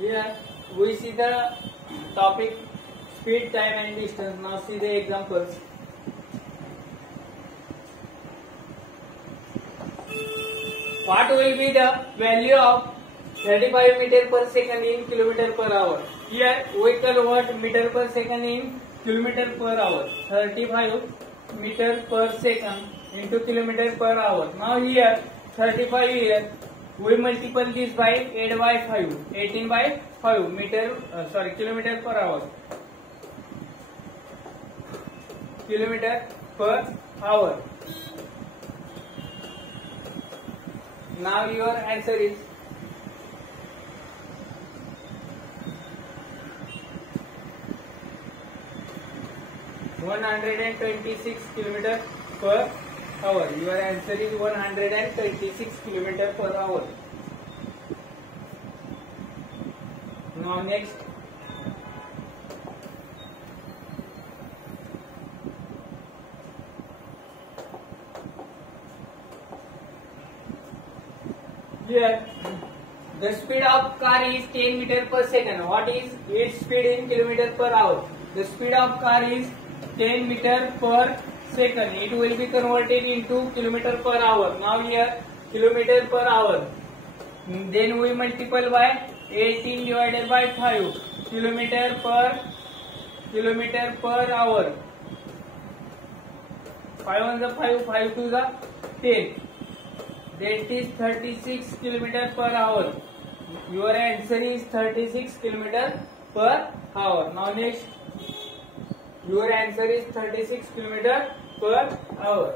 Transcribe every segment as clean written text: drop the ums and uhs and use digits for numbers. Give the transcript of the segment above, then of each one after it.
Here we see the topic speed, time and distance. Now see the examples. What will be the value of 35 meter per second in kilometer per hour? Here we convert meter per second in kilometer per hour. 35 meter per second into kilometer per hour. Now here 35 here we multiply this by 8 by 5, 18 by 5 kilometer per hour. Kilometer per hour. Now your answer is (126 kilometer per hour). Your answer is 126 kilometer per hour. Now next. Here, the speed of car is 10 meter per second. What is its speed in kilometer per hour? The speed of car is 10 meter per second. It will be converted into kilometer per hour. Now here, kilometer per hour. Then we multiply by 18 divided by 5. Kilometer per hour. 5 on the 5, 5 to the 10. That is 36 kilometer per hour. Your answer is 36 kilometer per hour. Now next, your answer is 36 kilometer per hour.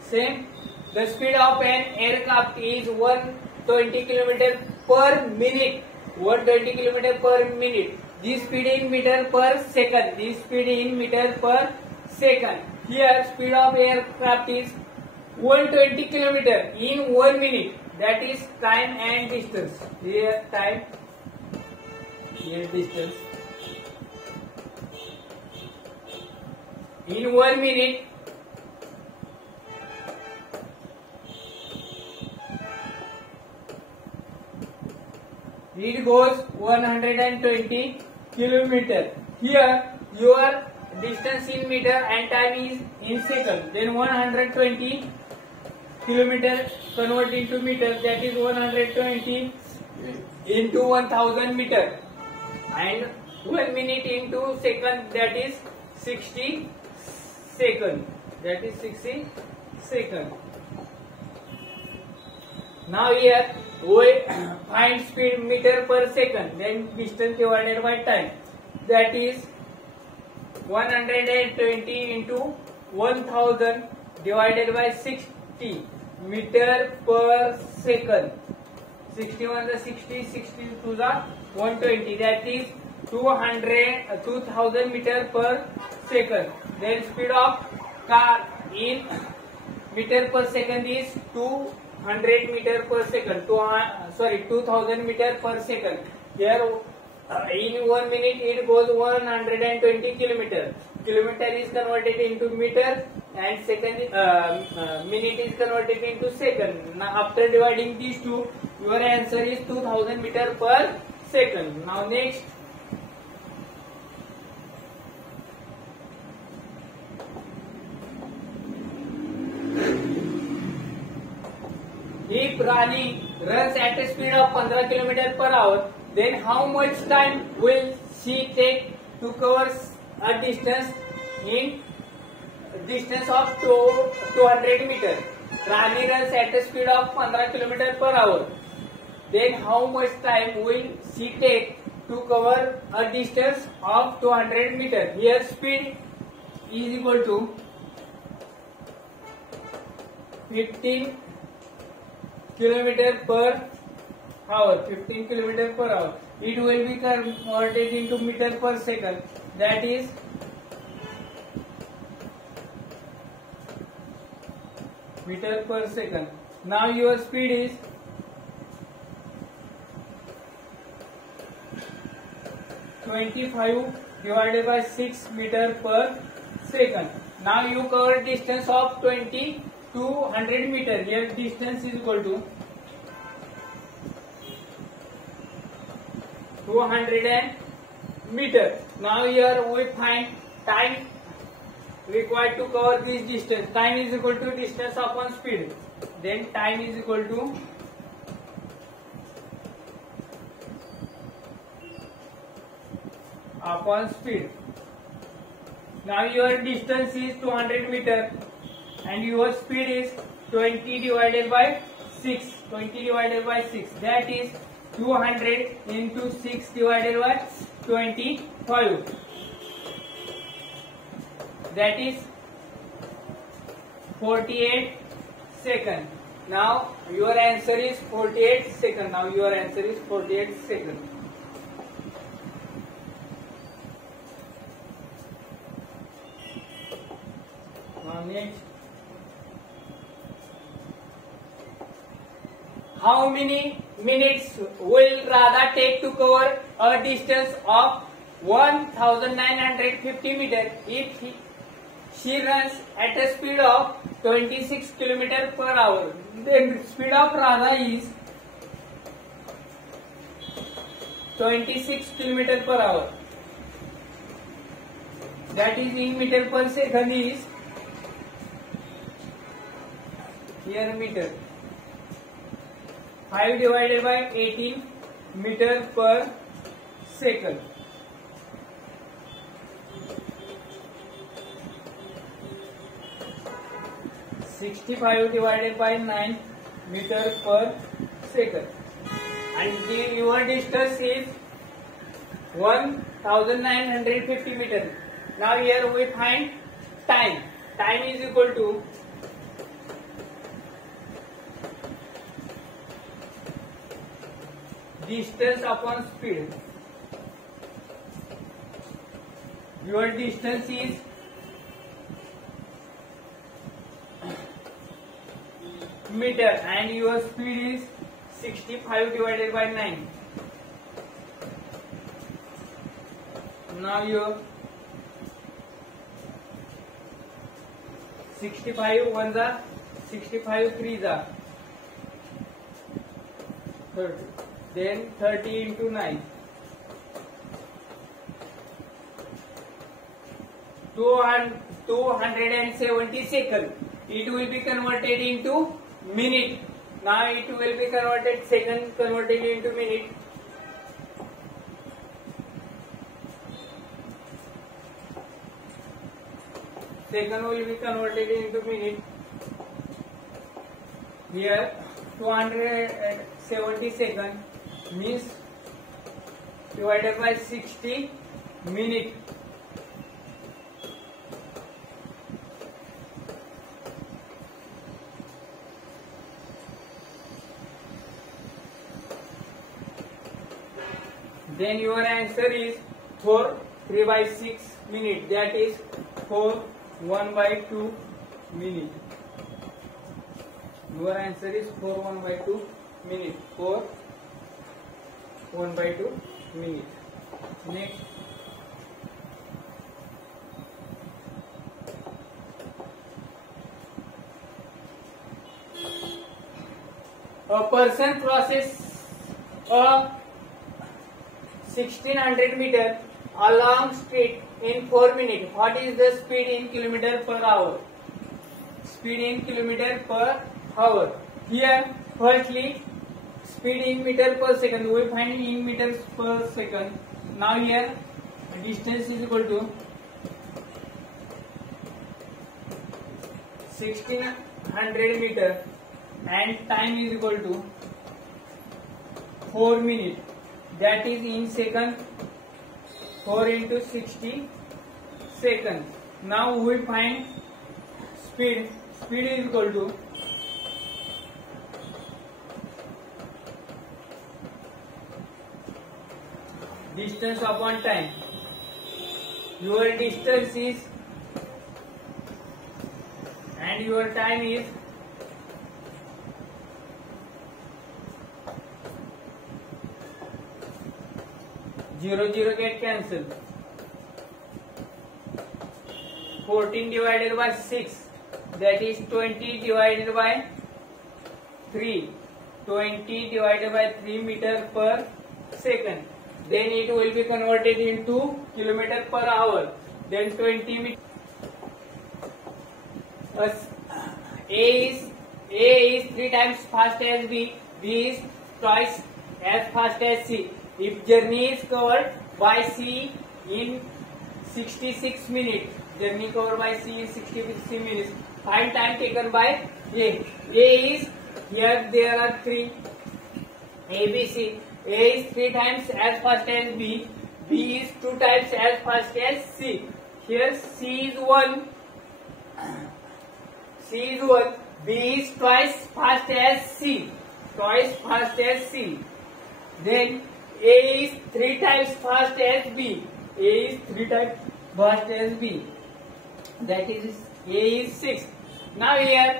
Same, the speed of an aircraft is 120 kilometer per minute. 120 kilometer per minute. This speed in meter per second. This speed in meter per second. Here speed of aircraft is 120 kilometer in 1 minute. That is time and distance. Here time, here distance. In 1 minute, it goes 120 kilometer. Here your distance in meter and time is in second. Then 120 kilometer convert into meter, that is 120 into 1000 meter, and 1 minute into second, that is 60 second. That is 60 second. Now here we find speed meter per second, then distance divided by time, that is 120 into 1000 divided by 60 meter per second. 61 the 60, 60 to the 120, that is 2000 meter per second. Then speed of car in meter per second is 200 meter per second. 2000 meter per second. Here in 1 minute it goes 120 kilometer. Kilometer is converted into meter and second minute is converted into second. Now after dividing these two, your answer is 2000 meter per second. Now next. If Rani runs at a speed of 15 km per hour, then how much time will she take to cover a distance of 200 meters? Rani runs at a speed of 15 km per hour. Then how much time will she take to cover a distance of 200 meters? Here speed is equal to 15 km per hour. 15 km per hour. It will be converted into meter per second. That is meter per second. Now your speed is 25 divided by 6 meter per second. Now you cover distance of 20 to 100 meter. Here distance is equal to 200 meter. Now here we find time required to cover this distance. Time is equal to distance upon speed. Then time is equal to upon speed. Now your distance is 200 meter and your speed is 20 divided by 6. 20 divided by 6. That is 200 into 6 divided by 25. That is 48 seconds. Now your answer is 48 seconds. Now your answer is 48 seconds. Now next. How many minutes will Radha take to cover a distance of 1950 meters if she runs at a speed of 26 km per hour? Then speed of Radha is 26 km per hour. That is in meter per second is here meter. 5 divided by 18 meter per second. (65) divided by 9 meter per second. And your distance is 1950 meters. Now here we find time. Time is equal to distance upon speed. Your distance is meter and your speed is 65 divided by 9. Now your 65 ones are 65 threes are 30. Then 30 into 9. 270 seconds. It will be converted into minute. Now it will be converted second converted into minute. Second will be converted into minute. Here 270 seconds means divided by 60 minutes. Then your answer is 4 3 by 6 minutes. That is 4 1 by 2 minutes. Your answer is 4 1 by 2 minutes. 4 1 by 2 minutes. Next. A person crosses a 1600 meter a long street in 4 minutes. What is the speed in kilometer per hour? Speed in kilometer per hour. Here, firstly, speed in meter per second. We find in meters per second. Now here, distance is equal to 1600 meter and time is equal to 4 minutes. That is in second. 4 into 60 seconds. Now we find speed. Speed is equal to distance upon time. Your distance is and your time is 0 0 get cancelled. 14 divided by 6, that is 20 divided by 3, 20 divided by 3 meter per second. Then it will be converted into kilometer per hour. Then 20 meter. A is 3 times fast as B. B is twice as fast as C. If journey is covered by C in 66 minutes, journey covered by C in 66 minutes, find time taken by A. A is, here there are 3 A, B, C. A is 3 times as fast as B. B is 2 times as fast as C. Here C is 1. C is 1. B is twice fast as C. Twice fast as C. Then A is 3 times fast as B. A is 3 times fast as B. That is A is 6. Now here,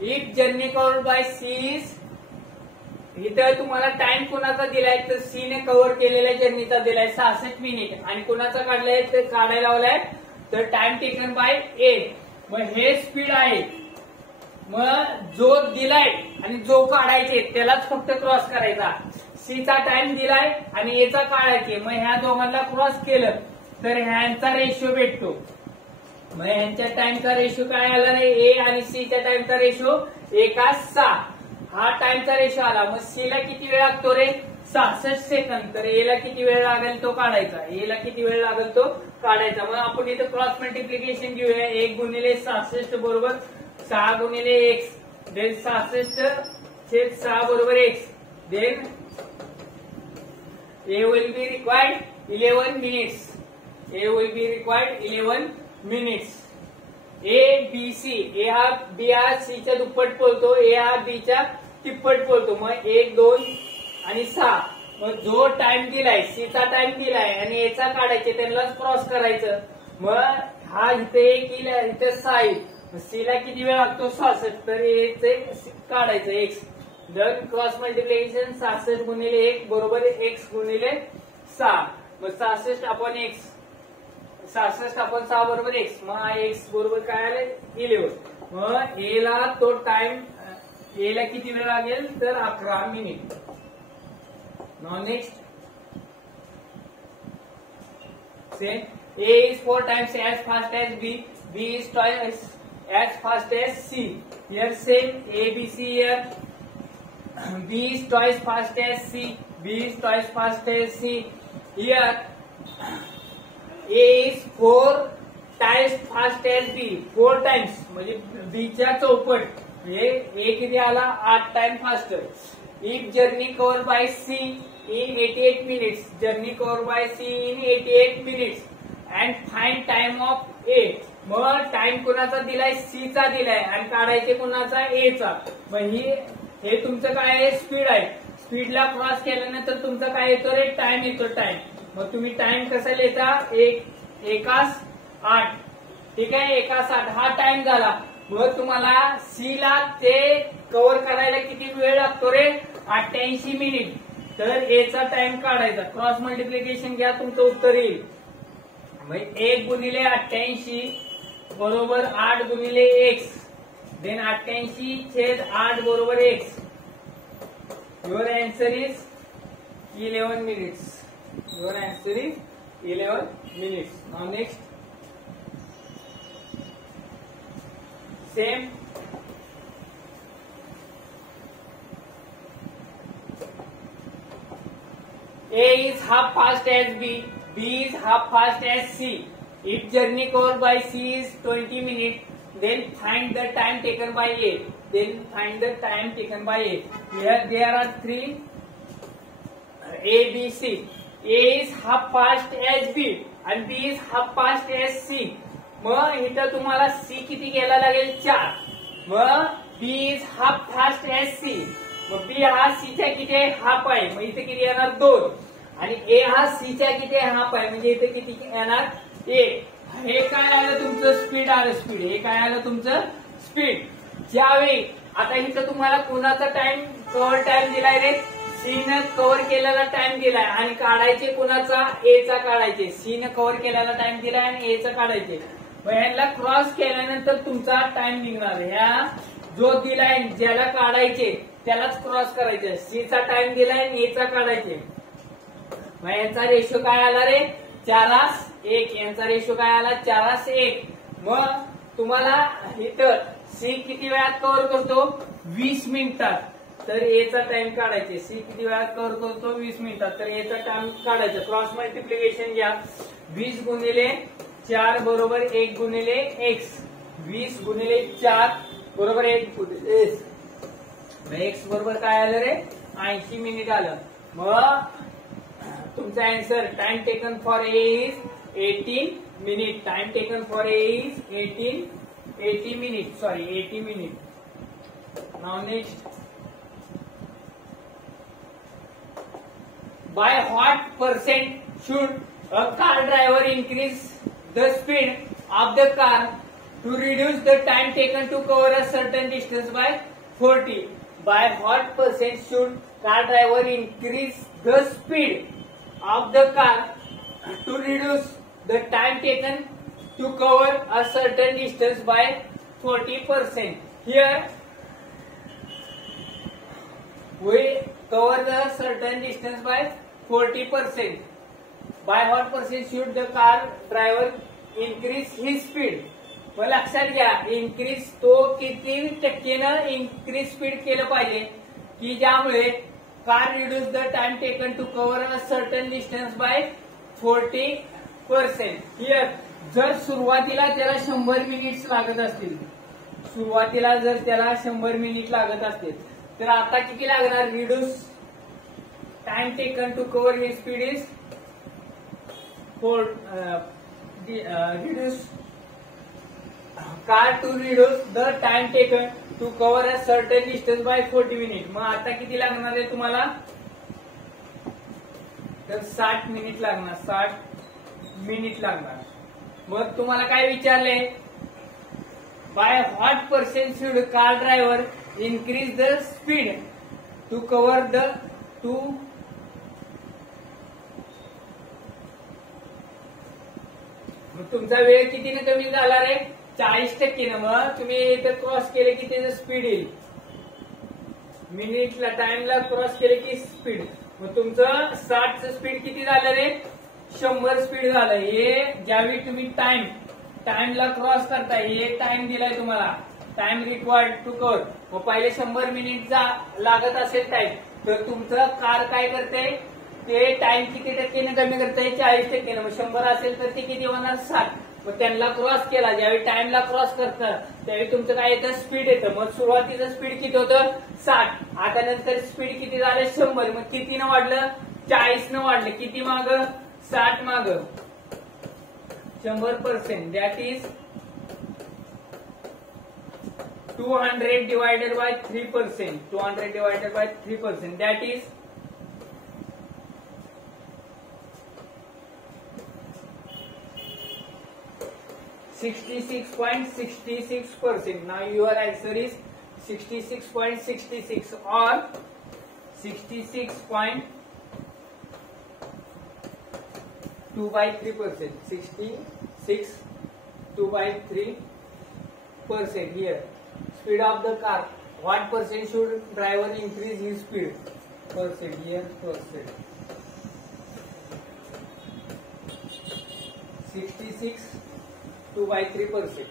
if journey covered by C is, इथं तुम्हाला time कोणाचा दिलाय तर सी ने cover केलेल्या जर्नीचा दिलाय 66 minute आणि कोणाचा काढलाय तर काढायला लावलाय तर टाइम टेकन बाय ए. मग हे स्पीड आहे. मग जो दिलाय आणि जो काढायचे त्यालाच फक्त क्रॉस करायचा. सी चा टाइम दिलाय आणि ए चा काढायचे. मग ह्या दोघांना क्रॉस केलं तर ह्यांचा रेशो भेटतो. मग ह्यांच्या टाइमचा रेशो काय आला रे, ए आणि सी च्या टाइमचा रेशो 1:6. हा टाइमचा रेशो आला. मग सी ला किती वेळ लागतो रे, 66 सेकंद. तर ए ला किती वेळ लागेल तो काढायचा. ए ला किती वेळ लागेल तो काढायचा. मग आपण इथं क्रॉस मल्टिप्लिकेशन घेऊया. 1 गुणिले 66 बरोबर 6 गुणिले एक्स. देन 66/6 बरोबर x. Then A will be required 11 minutes. A will be required 11 minutes. A B C. A हा बी हा सी च्या दुप्पट बोलतो. ए हा बी च्या तिप्पट बोलतो. मग 1, 2 आणि 6. मग जो टाइम दिलाय सी चा टाइम दिलाय आणि ए चा काढायचे त्यांनाच क्रॉस करायचं. मग हा इथे 1 येईल, इथे 6 येईल. सी ला किती वेळ लागतो 66. तर ए चे काढायचं एक्स. दर क्रॉस मल्टिप्लिकेशन 66 गुणिले 1 बरोबर एक्स गुणिले 6. मग 66 आपण एक्स, 66 आपण 6 बरोबर एक्स. मग एक्स बरोबर काय आले 11. मग ए ला तो टाइम, ए ला किती वेळ लागेल तर 11 minute. Now next say A is 4 times as fast as B. B is twice as fast as C. Here same A, B, C here. B is twice fast as C. B is twice fast as C. Here A is 4 times fast as B. 4 times म्हणजे B च्या चौपट. हे A किती आला 8 time faster. If journey covered by C in 88 minutes. Journey covered by C in 88 minutes. And find time of A. Mug time कोणाचा दिलाय सी चा दिलाय आणि काढायचे कोणाचा ए चा. मग हे तुमचं काय आहे स्पीड आहे. स्पीडला क्रॉस केल्यानंतर तुमचं काय येतो रे टाइम येतो. टाइम मग तुम्ही टाइम कसा लिहिता 1:8. ठीक आहे 1:8 हा टाइम झाला. मग तुम्हाला सी ला ते कव्हर करायला किती वेळ लागतो रे 88 मिनिट. तर ए चा टाइम काढायचा. क्रॉस मल्टिप्लिकेशन घ्या तुमचं उत्तर येईल. मग 1 गुणिले 88 बरोबर 8 गुणिले एक्स. देन 88/8 बरोबर x. Your answer is 11 minutes. Your answer is 11 minutes. Now next same. A is half fast as B. B is half fast as C. If journey covered by C is 20 minutes, then find the time taken by A. Then find the time taken by A. Here there are 3 A, B, C. A is half fast as B and B is half fast as C. मग इथं तुम्हाला C किती घ्यायला लागेल 4. मग B is half fast as C. Mug B हा C च्या किती half आहे. मग इथे किती येणार 2. आणि A हा C च्या किती हाफ आहे म्हणजे इथे किती येणार 1. हे काय आलं तुमचं स्पीड आलं. स्पीड हे काय आलं तुमचं स्पीड. ज्यावेळी आता इथं तुम्हाला कोणाचा टाइम कव्हर टाइम दिलाय रे सी न कव्हर केलेला टाइम दिलाय आणि काढायचे कोणाचा ए चा काढायचे. सी न कव्हर केलेला टाइम दिलाय आणि ए चा काढायचे. ह्यांना क्रॉस केल्यानंतर तुमचा टाइम निघणार. ह्या जो दिलाय ज्याला काढायचे त्यालाच क्रॉस करायचे. सी चा टाइम दिलाय ए चा काढायचे. मग यांचा रेशो काय आला रे 4:1. यांचा रेशो काय आला 4:1. मग तुम्हाला इथं सी किती वेळात कव्हर करतो 20 मिनिटात. तर ए चा टाइम काढायचे. सी किती वेळात कव्हर करतो 20 मिनिटात. तर ए चा टाइम काढायचा. क्रॉस मल्टिप्लिकेशन घ्या. 20 गुणिले 4 बरोबर 1 गुणिले एक्स. 20 गुणिले 4 बरोबर 1 गुणिले एक्स बरोबर काय आलं रे 80 मिनिट आलं. मग तुमचा answer time taken for a is 18 minute. Time taken for a is 80 minute. Sorry 80 minute. Now next. By what percent should a car driver increase the speed of the car to reduce the time taken to cover a certain distance by 40? By what percent should car driver increase the speed of the car to reduce the time taken to cover a certain distance by 40%? Here we cover the certain distance by 40%. By what percent should the car driver increase his speed? मग लक्षात घ्या increase तो किती टक्केनं increase speed केलं पाहिजे की ज्यामुळे car reduce the time taken to cover a certain distance by 40%. Here जर सुरुवातीला त्याला 100 मिनिट्स लागत असतील, सुरुवातीला जर त्याला 100 मिनिट लागत असतील तर आता किती लागणार. Reduce time taken to cover his speed is reduce car to reduce the time taken to cover a certain distance by 40 minutes. मग आता किती लागणार आहे तुम्हाला तर 60 मिनिट लागणार. 60 मिनिट लागणार. मग तुम्हाला काय विचारले by what percent should car driver increase the speed to cover the तुमचा वेळ कितीने कमी झाला रे 40%. मग तुम्ही इथं क्रॉस केले की त्याचं स्पीड येईल. मिनिटला टाइमला क्रॉस केले की स्पीड. मग तुमचं 60चं स्पीड किती झालं रे 100 स्पीड झालं. हे ज्यावेळी तुम्ही टाइमला क्रॉस करताय हे टाइम दिलाय तुम्हाला टाइम रिक्वायर्ड टू कव्हर. मग पहिले 100 मिनिट लागत असेल टाइम तर तुमचं कार काय करते ते टाइम किती टक्केने कमी करताय 40%. मग 100 असेल तर ते किती होणार 60. मग त्यांना क्रॉस केला ज्यावेळी टाइमला क्रॉस करतं त्यावेळी तुमचं काय येतं स्पीड येतं. मग सुरुवातीचं स्पीड किती होतं 60. आता नंतर स्पीड किती झालं 100. मग कितीनं वाढलं 40 वाढलं. किती माग 60 माग 100%. That is 200 divided by 3%. 200 divided by 3%. That is 66.66%. Now your answer is 66.66 or 66.2 by 3%. 66 2 by 3% here. Speed of the car. What percent should driver increase his speed? Percent here percent. 66 2 by 3%.